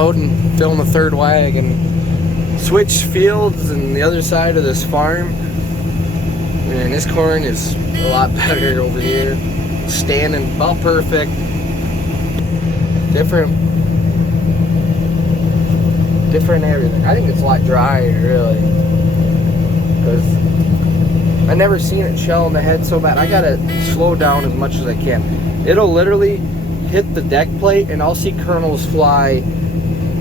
unloading, filling the third wagon. Switched fields and the other side of this farm. And this corn is a lot better over here. Standing about perfect. Different everything. I think it's a lot drier, really. Because I never seen it shell in the head so bad. I gotta slow down as much as I can. It'll literally hit the deck plate and I'll see kernels fly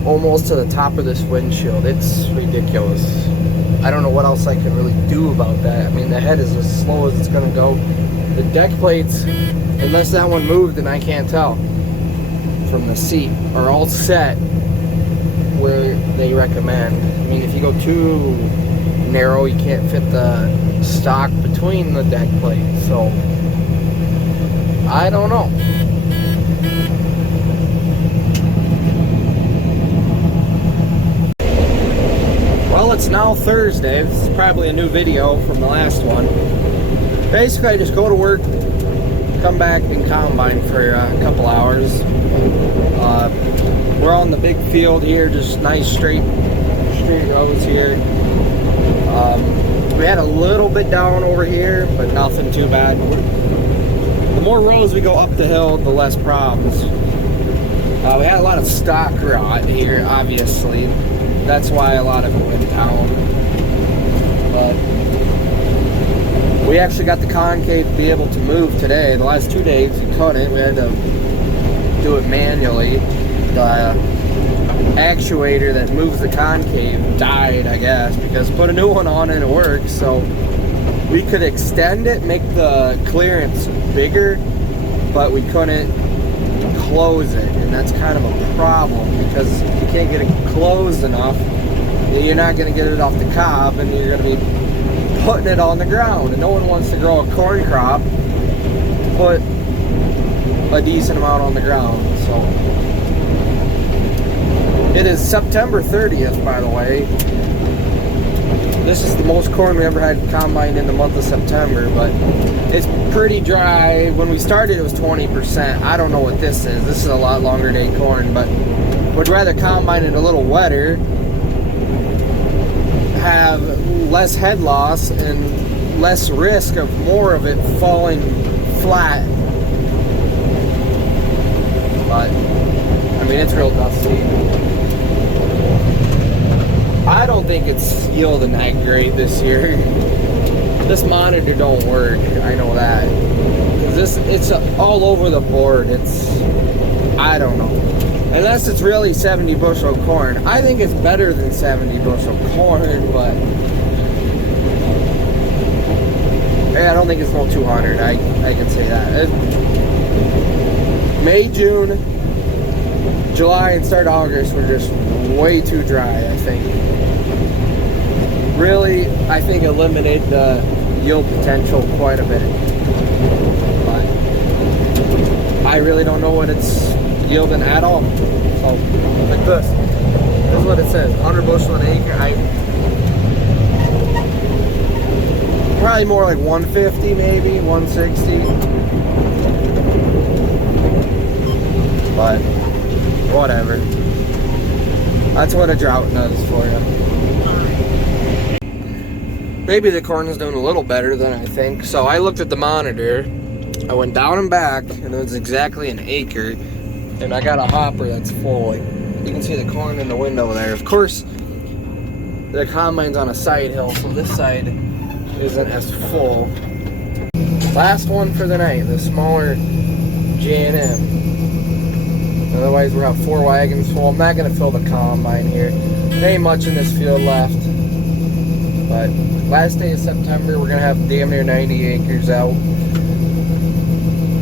almost to the top of this windshield. It's ridiculous. I don't know what else I can really do about that. I mean, the head is as slow as it's gonna go. The deck plates, unless that one moved and I can't tell from the seat, are all set where they recommend. I mean, if you go too narrow, you can't fit the stock between the deck plates. So I don't know. Well, it's now Thursday. This is probably a new video from the last one. Basically, I just go to work, come back and combine for a couple hours. We're on the big field here, just nice straight rows here. We had a little bit down over here, but nothing too bad. The more rows we go up the hill, the less problems. We had a lot of stock rot here, obviously. That's why a lot of it went down. But we actually got the concave to be able to move today. The last 2 days we couldn't. We had to do it manually. The actuator that moves the concave died, I guess, because put a new one on and it works. So we could extend it, make the clearance bigger, but we couldn't close it, and that's kind of a problem because if you can't get it closed enough, you're not going to get it off the cob, and you're going to be putting it on the ground, and no one wants to grow a corn crop to put a decent amount on the ground. So it is September 30th, by the way. This is the most corn we ever had combined in the month of September, but it's pretty dry. When we started, it was 20%. I don't know what this is. This is a lot longer day corn, but would rather combine it a little wetter, have less head loss and less risk of more of it falling flat. But I mean, it's real dusty. I don't think it's yielding that great this year. This monitor don't work, I know that. It's all over the board. I don't know. Unless it's really 70 bushel corn. I think it's better than 70 bushel corn, but I don't think it's no 200. I can say that. May, June, July, and start August were just way too dry, I think. Really, I think eliminate the yield potential quite a bit. But I really don't know what it's yielding at all. So, like this. This is what it says. 100 bushel an acre. Probably more like 150 maybe, 160. But whatever. That's what a drought does for you. Maybe the corn is doing a little better than I think. So I looked at the monitor. I went down and back, and it was exactly an acre. And I got a hopper that's full. Like, you can see the corn in the window there. Of course, the combine's on a side hill, so this side isn't as full. Last one for the night, the smaller J&M. Otherwise, we're out 4 wagons full. I'm not going to fill the combine here. There ain't much in this field left. But last day of September, we're going to have damn near 90 acres out.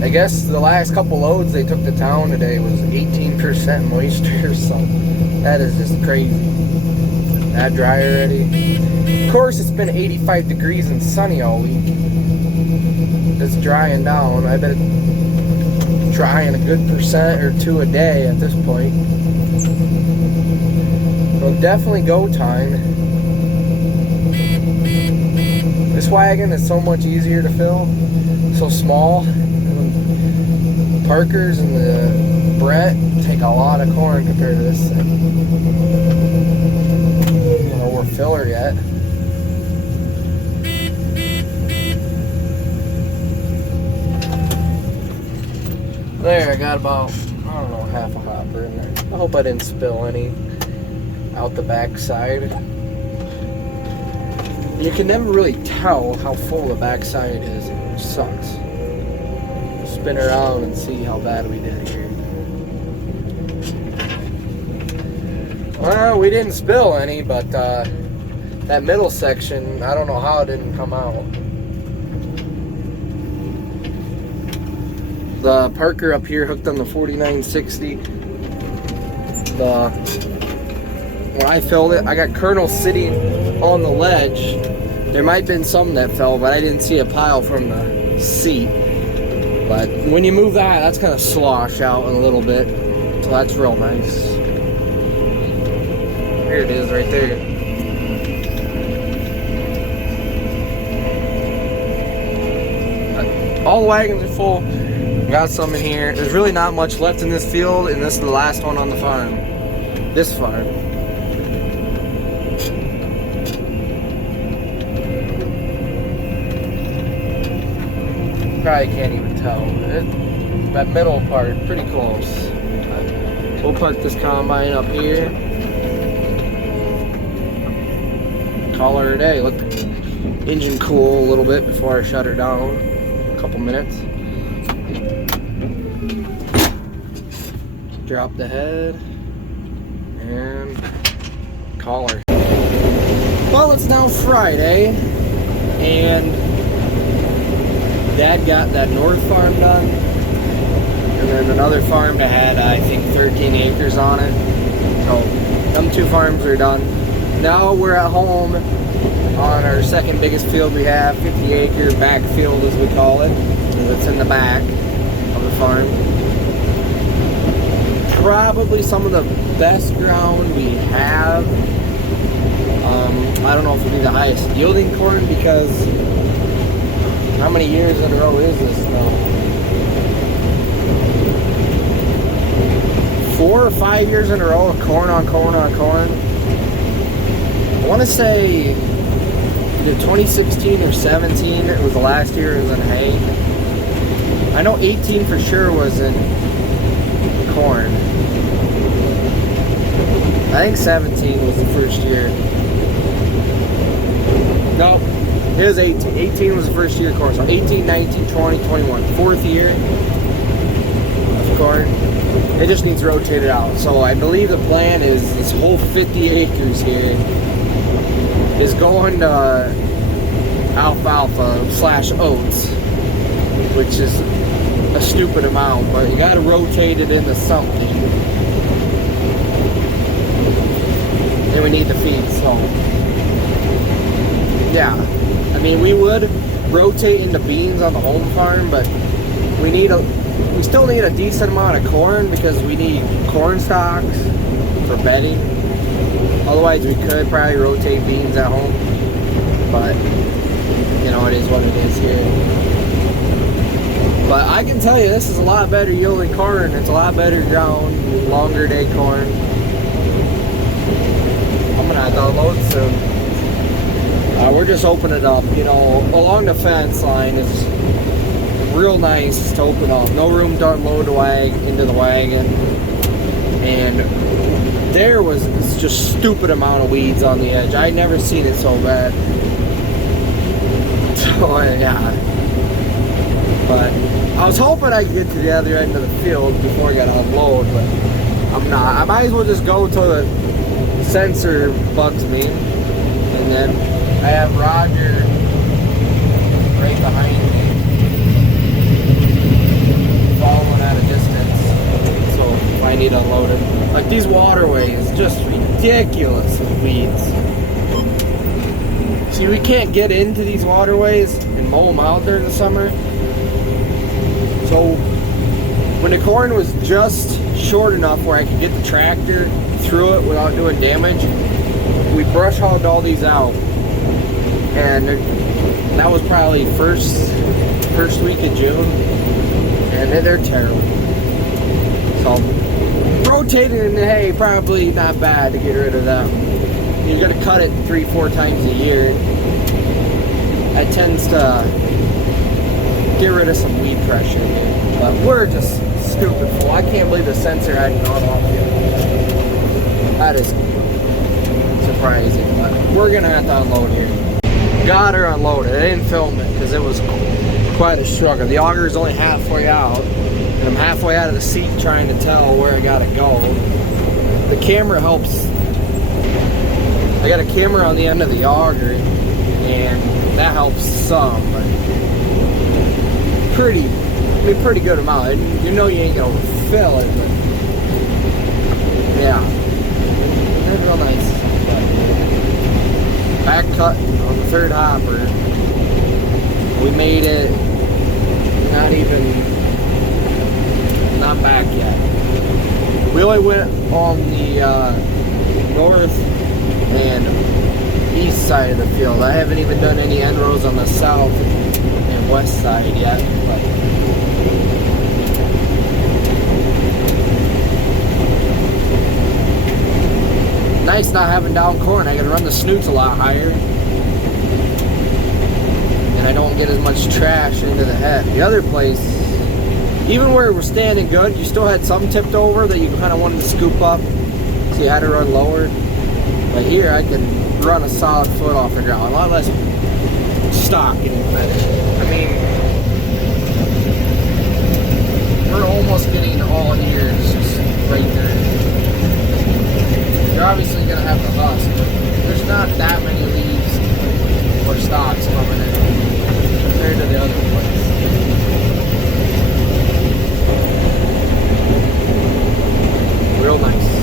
I guess the last couple loads they took to town today was 18% moisture, so that is just crazy. That dry already. Of course, it's been 85 degrees and sunny all week. It's drying down. I bet it's drying a good percent or two a day at this point. So definitely go time. This wagon is so much easier to fill. So small. Parkers and the Brett take a lot of corn compared to this thing. We're filler yet. There, I got about, I don't know, half a hopper in there. I hope I didn't spill any out the back side. You can never really tell how full the back side is, which sucks. Spin around and see how bad we did here. Well, we didn't spill any, but that middle section, I don't know how it didn't come out. The Parker up here hooked on the 4960. When I filled it, I got kernels sitting on the ledge. There might have been some that fell, but I didn't see a pile from the seat. But when you move that, that's going to slosh out a little bit. So that's real nice. Here it is right there. All the wagons are full. Got some in here. There's really not much left in this field, and this is the last one on the farm. This farm. Probably can't even tell. That middle part, pretty close. We'll put this combine up here. Call her a day. Let the engine cool a little bit before I shut her down. A couple minutes. Drop the head and call her. Well, it's now Friday, and Dad got that north farm done, and then another farm that had, I think, 13 acres on it. So, them two farms are done. Now we're at home on our second biggest field we have, 50-acre backfield as we call it. It's in the back of the farm. Probably some of the best ground we have. I don't know if it'll be the highest yielding corn because how many years in a row is this though? 4 or 5 years in a row of corn on corn on corn. I want to say either 2016 or 17 it was the last year it was in hay. I know 18 for sure was in corn. I think 17 was the first year. No, it was 18. 18 was the first year of corn. So 18, 19, 20, 21. Fourth year of corn. It just needs rotated out. So I believe the plan is this whole 50 acres here is going to alfalfa/oats, which is a stupid amount, but you got to rotate it into something. And we need the feed, so yeah. I mean, we would rotate into beans on the home farm, but we still need a decent amount of corn because we need corn stalks for bedding. Otherwise, we could probably rotate beans at home, but you know, it is what it is here. But I can tell you, this is a lot better yielding corn. It's a lot better ground, longer day corn. I'm gonna have to unload soon. We're just opening it up, you know, along the fence line is real nice to open up. No room to unload the wagon into the wagon. And there was just stupid amount of weeds on the edge. I'd never seen it so bad. So yeah. But I was hoping I could get to the other end of the field before I got to unload, but I'm not. I might as well just go till the sensor bugs me. And then I have Roger right behind me, following at a distance. So if I need to unload him. Like these waterways, just ridiculous with weeds. See, we can't get into these waterways and mow them out during the summer. So when the corn was just short enough where I could get the tractor through it without doing damage, we brush hogged all these out. And that was probably first week of June, and they're terrible. So So rotating in the hay, probably not bad to get rid of them. You're gonna cut it 3-4 times a year. That tends to get rid of some weed pressure, dude. But we're just stupid full. I can't believe the sensor hadn't gone off yet. That is surprising, but we're gonna have to unload here. Got her unloaded. I didn't film it because it was quite a struggle. The auger is only halfway out, and I'm halfway out of the seat trying to tell where I gotta go. The camera helps. I got a camera on the end of the auger, and that helps some, but pretty good amount. You know you ain't gonna overfill it, but yeah, it's real nice. Back cut on the third hopper. We made it not back yet. We only went on the north and east side of the field. I haven't even done any end rows on the south and west side yet. But nice not having down corn. I gotta run the snoots a lot higher, and I don't get as much trash into the head. The other place, even where we're standing good, you still had some tipped over that you kind of wanted to scoop up, so you had to run lower. But here I can run a solid foot off the ground, a lot less stock getting fed. I mean, we're almost getting all ears just right there. You're obviously going to have to husk, but there's not that many leaves or stalks coming in compared to the other place. Real nice.